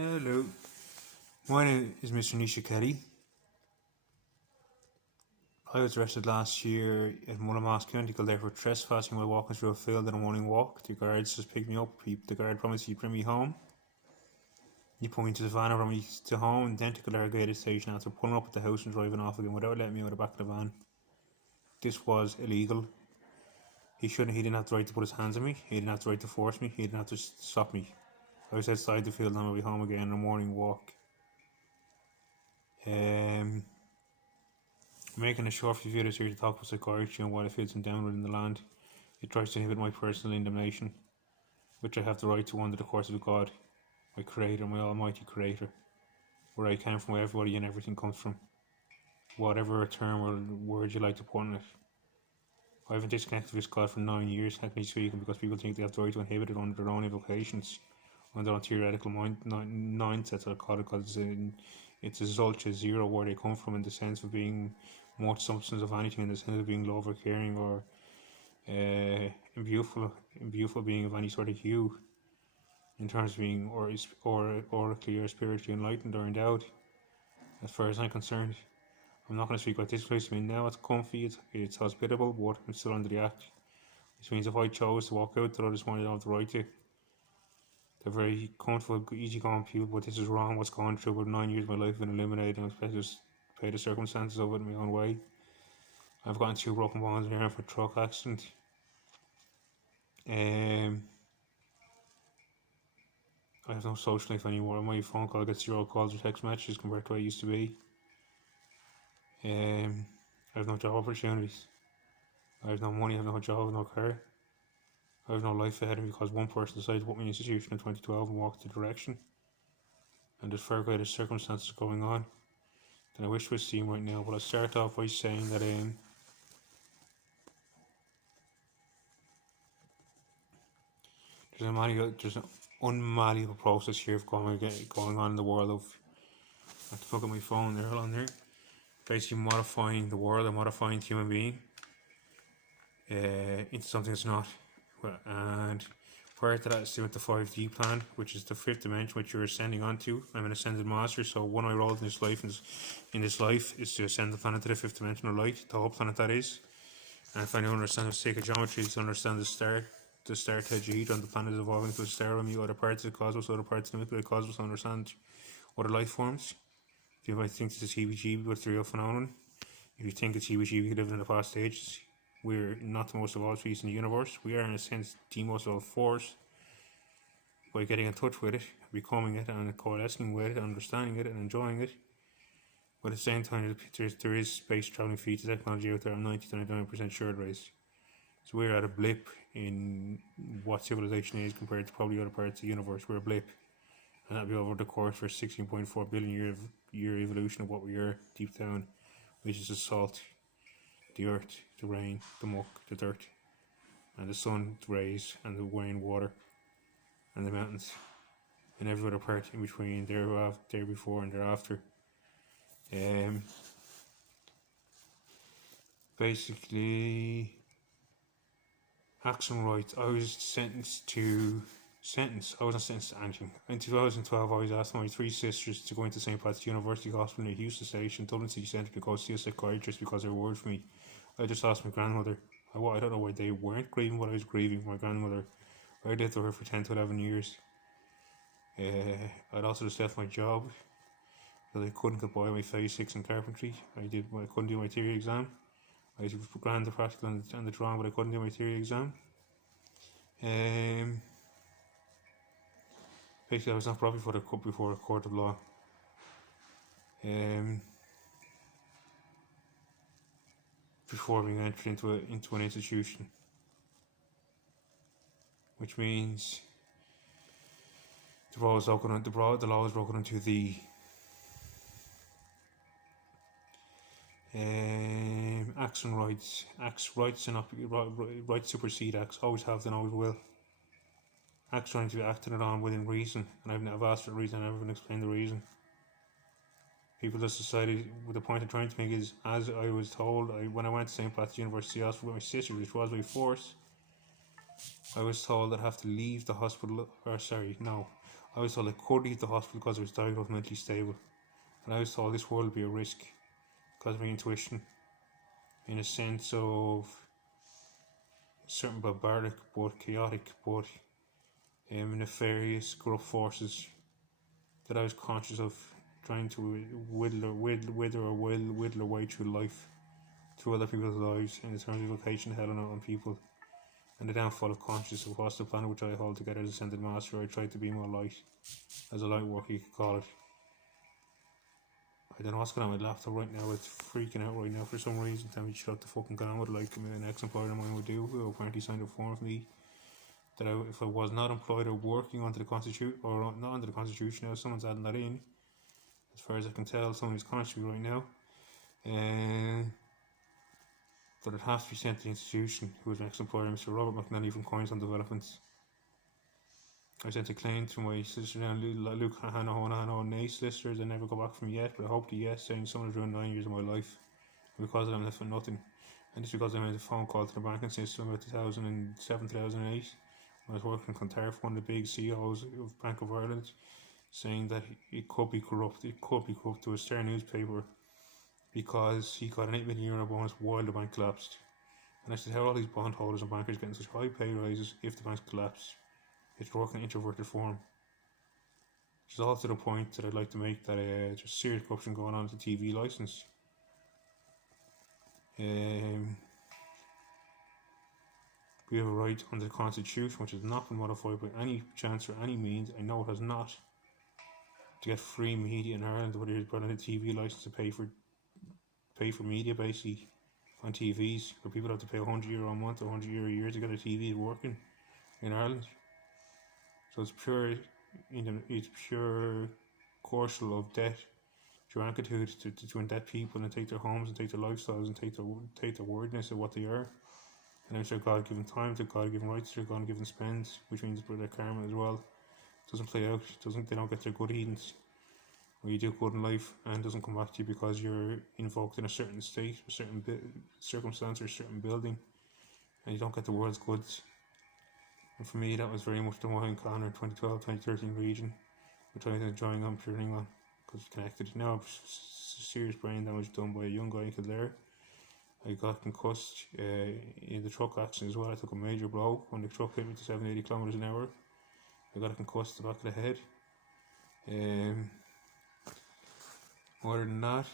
Hello, my name is Mr. Nisha Kelly. I was arrested last year in Mullaghmast County Kildare for trespassing while walking through a field on a morning walk. The guards just picked me up. The guard promised he'd bring me home. He put me into the van and brought me to home and then to Kildare Gated Station after pulling up at the house and driving off again without letting me out of the back of the van. This was illegal. He didn't have the right to put his hands on me. He didn't have the right to force me. He didn't have to stop me. I was outside the field on my way home again on a morning walk. Making a short few videos here to talk about psychiatry and why it feels downward in the land. It tries to inhibit my personal indemnation, which I have the right to under the course of God, my Creator, my Almighty Creator, where I came from, where everybody and everything comes from. Whatever term or word you like to put on it. I haven't disconnected with God for 9 years, technically speaking, because people think they have the right to inhibit it under their own invocations, on their own theoretical mindsets, I'll call it, because it's a Zulcha zero where they come from in the sense of being more substance of anything, in the sense of being love or caring or beautiful being of any sort of hue, in terms of being oracally or spiritually enlightened or endowed, as far as I'm concerned. I'm not going to speak about this place. I mean, now it's comfy, it's hospitable, but I'm still under the act. Which means if I chose to walk out, that I just wanted to have the right to. They're very comfortable, easygoing people, but this is wrong. What's gone through about 9 years of my life has been eliminated, and I expect to just pay the circumstances of it in my own way. I've gotten 2 broken bones in here for a truck accident. I have no social life anymore. My phone call gets 0 calls or text messages compared to what I used to be. I have no job opportunities. I have no money, I have no job, no car. I have no life ahead of me because one person decided to put me in an institution in 2012 and walk the direction. And there's far greater circumstances going on than I wish to see right now. But I'll start off by saying that there's an unmalleable process here of going on in the world of. I have to look at my phone there, hold on there. Basically modifying the world and modifying the human being into something it's not. And prior to that, it's with the 5D plan, which is the 5th dimension which you're ascending onto. I'm an ascended master, so one of my roles in this life is to ascend the planet to the 5th dimensional light, the whole planet that is. And if anyone understands sacred geometry, to understand the star Tajid on the planet is evolving to a star, and you other parts of the cosmos, other parts of the nuclear cosmos, understand other life forms. You might think it's a heebie-jeebie, but it's a real phenomenon. If you think it's heebie-jeebie living in the past ages, we're not the most evolved species in the universe. We are, in a sense, the most evolved force. By getting in touch with it, becoming it, and coalescing with it, understanding it, and enjoying it. But at the same time, there is space traveling feats of technology out there. I'm 99% sure there is. So we're at a blip in what civilization is compared to probably other parts of the universe. We're a blip. And that'll be over the course for 16.4 billion year evolution of what we are deep down, which is the salt, the earth, the rain, the muck, the dirt, and the sun, the rays, and the rain water, and the mountains, and every other part in between, there before and thereafter. Basically, action rights. I was I wasn't sentenced to anything. In 2012, I was asked by my 3 sisters to go into St. Patrick's University Hospital near Houston Station, Dublin City Centre, to go see a psychiatrist because they were worried for me. I just asked my grandmother. I don't know why they weren't grieving, but I was grieving for my grandmother. I lived with her for 10 to 11 years. I'd also just left my job because I couldn't get by my phase 6 in carpentry. I couldn't do my theory exam. I was grand the practical and the drawing, but I couldn't do my theory exam. Basically, I was not brought before a court of law. Before being entered into an institution, which means the law is broken into the acts and rights. Rights supersede acts. Always have and always will. Acts trying to be acted on within reason, and I've never asked for a reason. I've never been explained the reason. People just decided. The point I'm trying to make is, as I was told, when I went to St. Patrick's University Hospital with my sister, which was by force, I was told I'd have to leave the hospital. I I was told I could leave the hospital because I was diagnosed mentally stable. And I was told this world would be a risk because of my intuition, in a sense of certain barbaric but chaotic but nefarious corrupt forces that I was conscious of trying to whittle our way through life, through other people's lives, in terms of location, hell on people, and the downfall of consciousness across the planet which I hold together as Ascended Master. I tried to be more light, as a light worker you could call it. I don't know what's going on with my laptop right now. It's freaking out right now for some reason. Tell me to shut the fucking gun with, like an ex-employer of mine would do, who apparently signed a form with me that if I was not employed or working under the Constitution, or not under the Constitution now, someone's adding that in, as far as I can tell, someone who's conscious right now, that it has to be sent to the institution, who was an ex-employer, Mr. Robert McNally from Coins on Developments. I sent a claim to my sister now, Luke Hannah and Nace solicitors. I never got back from yet, but I hope to yes, saying someone has ruined 9 years of my life. And because of them, left for nothing. And it's because I made a phone call to the banking system about 2007, 2008. I was working in Clontarf, one of the big CEOs of Bank of Ireland, saying that it could be corrupt. It could be corrupt to a Star newspaper because he got an €8 million bonus while the bank collapsed. And I said, how are all these bondholders and bankers getting such high pay rises if the banks collapse? It's working in introverted form. Which is all to the point that I'd like to make that there's serious corruption going on with the TV licence. We have a right under the Constitution, which has not been modified by any chance or any means. I know it has not. To get free media in Ireland, whether it's brought in a TV licence to pay for media basically on TVs, where people have to pay €100 a month or €100 a year to get a TV working in Ireland. So it's pure coursal of debt, drunkitude to indebt people and take their homes and take their lifestyles and take their wordness of what they are. And it's their God-given time, their God-given rights, their God-given spends, which means their karma as well. Doesn't play out. They don't get their good eatings, where you do good in life and doesn't come back to you because you're invoked in a certain state, a certain circumstance or a certain building, and you don't get the world's goods. And for me, that was very much the Wine Connor 2012-2013 region, which I was enjoying on turning on because it's connected. Now, serious brain damage done by a young guy in Kildare. I got concussed in the truck accident as well. I took a major blow when the truck hit me to 70-80 kilometers an hour. I got concussed to the back of the head. More than that,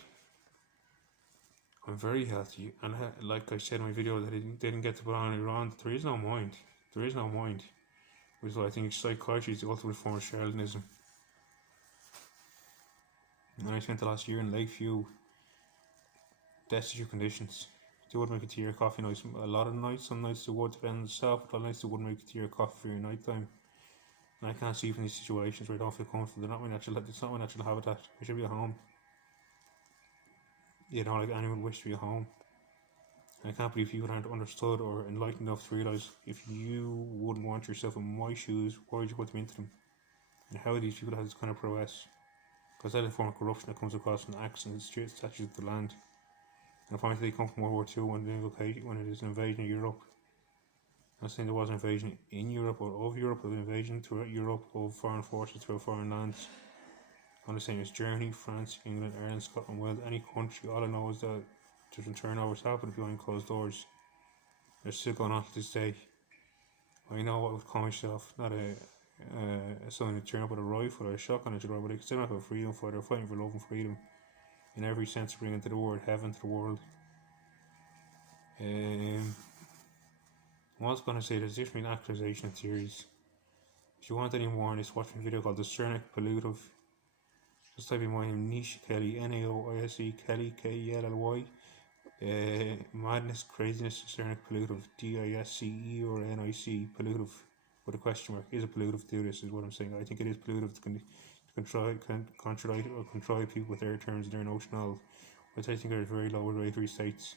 I'm very healthy, and like I said in my video that I didn't get to put on Iran, there is no mind. There is no mind. Which is why I think psychiatry is the ultimate form of charlatanism. And I spent the last year in Lakeview, destitute conditions. They would make a tea or coffee nights. A lot of nights, some nights they would, depend on the staff, but a lot of nights they wouldn't make a tea or coffee for your night time. And I can't see from these situations where I don't feel comfortable. It's not my natural habitat. I should be at home. You know, like anyone would wish to be at home. And I can't believe people aren't understood or enlightened enough to realise if you wouldn't want yourself in my shoes, why would you put them into them? And how these people have this kind of prowess? Because that is a form of corruption that comes across from the acts and the statutes of the land. And apparently they come from World War II when it is an invasion of Europe. I'm not saying there was an invasion in Europe or of Europe, but an invasion throughout Europe of foreign forces throughout foreign lands. I'm just saying it's Germany, France, England, Ireland, Scotland, Wales, any country. All I know is that different turnovers happen behind closed doors. They're still going on to this day. I know what would call myself not someone who turn up with a rifle or a shotgun at your door, but I still not a freedom fighter fighting for love and freedom in every sense, bringing to the word heaven to the world. I was going to say there's different accusation theories. If you want any more on this, watch my video called The Cernic Pollutive. Just type in my name, Nisha Kelly, Naoise Kelly, Kelly. Madness, craziness, Cernic Pollutive, DISCE or NIC, pollutive, with a question mark. Is it pollutive to do this, is what I'm saying. I think it is pollutive to control people with their terms and their notional, which I think are very low vibratory states.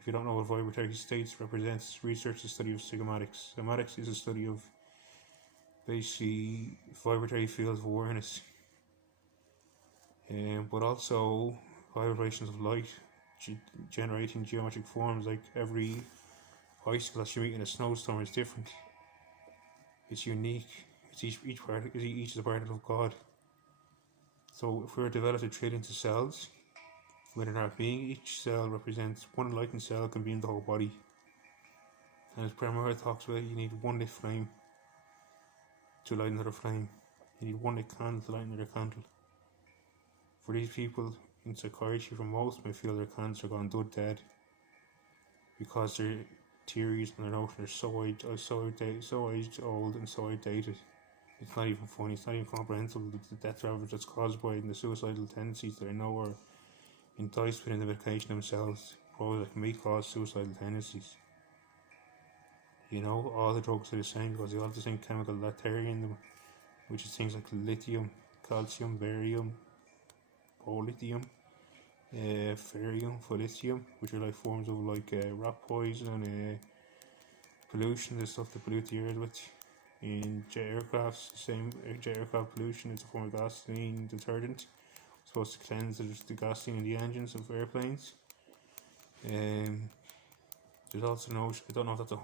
If you don't know what vibratory states represents, research the study of cymatics. Cymatics is a study of basically vibratory fields of awareness, but also vibrations of light generating geometric forms. Like every icicle that you meet in a snowstorm is different. It's unique. Each is a part of God. So if we were developed to trillions of cells within our being, each cell represents one enlightened cell can be in the whole body. And as Paramour talks about, you need one lit flame to light another flame. You need one lit candle to light another candle. For these people in psychiatry, for most, may feel their candles are gone dead because their theories and their notions are so age old and so outdated. It's not even funny, it's not even comprehensible, the death average that's caused by it and the suicidal tendencies that I know are enticed within the medication themselves, probably that may cause suicidal tendencies. You know, all the drugs are the same because they all have the same chemical lateria in them, which is things like lithium, calcium, barium, polithium, ferrium, polithium, which are like forms of like rock poison and pollution, the stuff that pollute the earth with. In jet aircrafts, the same jet aircraft pollution is a form of gasoline detergent, supposed to cleanse the gasoline in the engines of airplanes. There's also no, I don't know if that's a